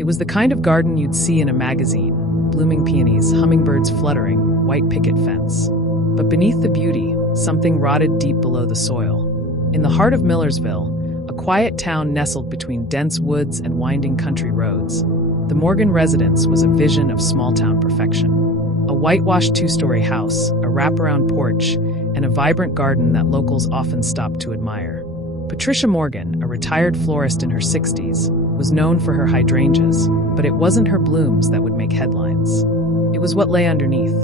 It was the kind of garden you'd see in a magazine, blooming peonies, hummingbirds fluttering, white picket fence. But beneath the beauty, something rotted deep below the soil. In the heart of Millersville, a quiet town nestled between dense woods and winding country roads, the Morgan residence was a vision of small-town perfection. A whitewashed two-story house, a wraparound porch, and a vibrant garden that locals often stopped to admire. Patricia Morgan, a retired florist in her 60s, was known for her hydrangeas, but it wasn't her blooms that would make headlines. It was what lay underneath.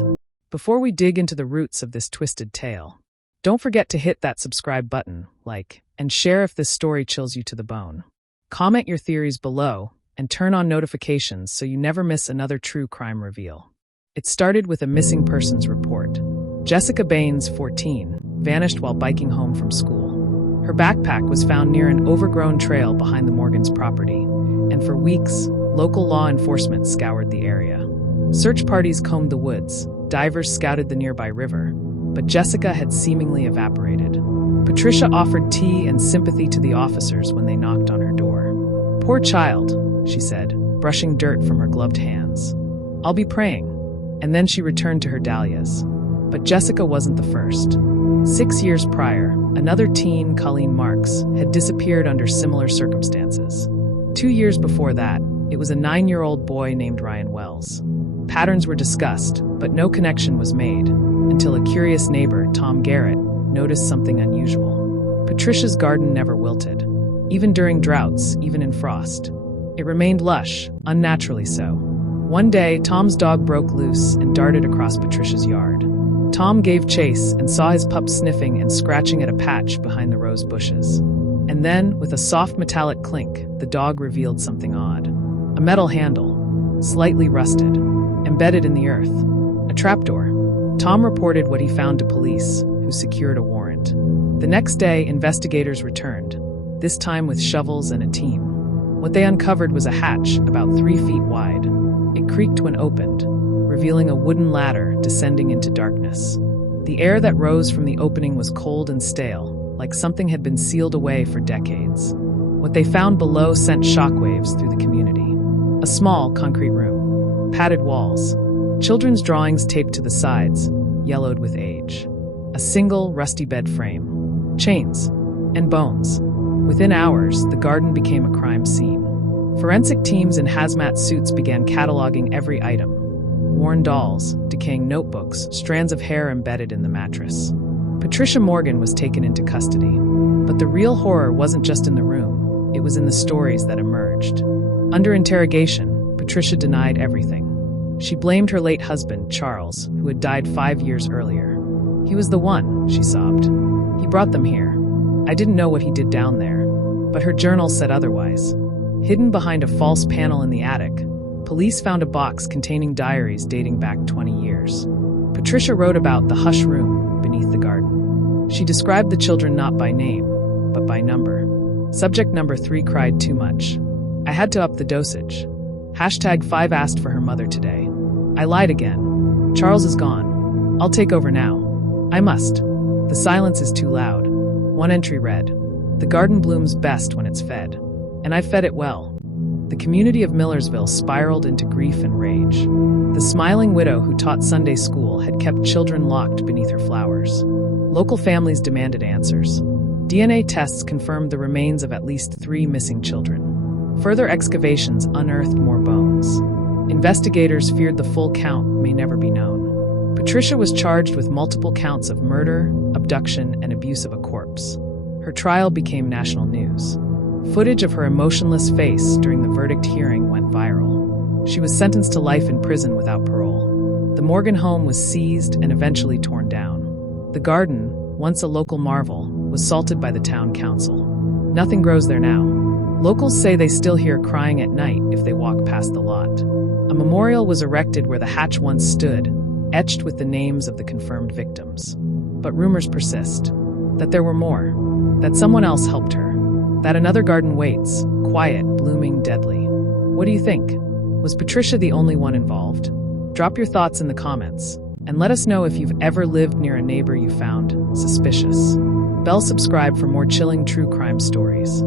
Before we dig into the roots of this twisted tale, don't forget to hit that subscribe button, like, and share if this story chills you to the bone. Comment your theories below, and turn on notifications so you never miss another true crime reveal. It started with a missing persons report. Jessica Baines, 14, vanished while biking home from school. Her backpack was found near an overgrown trail behind the Morgans' property, and for weeks, local law enforcement scoured the area. Search parties combed the woods, divers scouted the nearby river, but Jessica had seemingly evaporated. Patricia offered tea and sympathy to the officers when they knocked on her door. "Poor child," she said, brushing dirt from her gloved hands. "I'll be praying." And then she returned to her dahlias. But Jessica wasn't the first. 6 years prior, another teen, Colleen Marks, had disappeared under similar circumstances. 2 years before that, it was a 9-year-old boy named Ryan Wells. Patterns were discussed, but no connection was made, until a curious neighbor, Tom Garrett, noticed something unusual. Patricia's garden never wilted. Even during droughts, even in frost. It remained lush, unnaturally so. One day, Tom's dog broke loose and darted across Patricia's yard. Tom gave chase and saw his pup sniffing and scratching at a patch behind the rose bushes. And then, with a soft metallic clink, the dog revealed something odd. A metal handle, slightly rusted, embedded in the earth. A trapdoor. Tom reported what he found to police, who secured a warrant. The next day, investigators returned, this time with shovels and a team. What they uncovered was a hatch about 3 feet wide. It creaked when opened, revealing a wooden ladder descending into darkness. The air that rose from the opening was cold and stale, like something had been sealed away for decades. What they found below sent shockwaves through the community. A small, concrete room. Padded walls. Children's drawings taped to the sides, yellowed with age. A single, rusty bed frame. Chains. And bones. Within hours, the garden became a crime scene. Forensic teams in hazmat suits began cataloging every item. Worn dolls, decaying notebooks, strands of hair embedded in the mattress. Patricia Morgan was taken into custody. But the real horror wasn't just in the room, it was in the stories that emerged. Under interrogation, Patricia denied everything. She blamed her late husband, Charles, who had died 5 years earlier. "He was the one," she sobbed. "He brought them here. I didn't know what he did down there." But her journal said otherwise. Hidden behind a false panel in the attic, police found a box containing diaries dating back 20 years. Patricia wrote about the hush room beneath the garden. She described the children not by name, but by number. Subject number 3 cried too much. I had to up the dosage. #5 asked for her mother today. I lied again. Charles is gone. I'll take over now. I must. The silence is too loud. One entry read, "The garden blooms best when it's fed." And I fed it well. The community of Millersville spiraled into grief and rage. The smiling widow who taught Sunday school had kept children locked beneath her flowers. Local families demanded answers. DNA tests confirmed the remains of at least 3 missing children. Further excavations unearthed more bones. Investigators feared the full count may never be known. Patricia was charged with multiple counts of murder, abduction, and abuse of a corpse. Her trial became national news. Footage of her emotionless face during the verdict hearing went viral. She was sentenced to life in prison without parole. The Morgan home was seized and eventually torn down. The garden, once a local marvel, was salted by the town council. Nothing grows there now. Locals say they still hear crying at night if they walk past the lot. A memorial was erected where the hatch once stood, etched with the names of the confirmed victims. But rumors persist. That there were more. That someone else helped her. That another garden waits, quiet, blooming, deadly. What do you think? Was Patricia the only one involved? Drop your thoughts in the comments, and let us know if you've ever lived near a neighbor you found suspicious. Subscribe for more chilling true crime stories.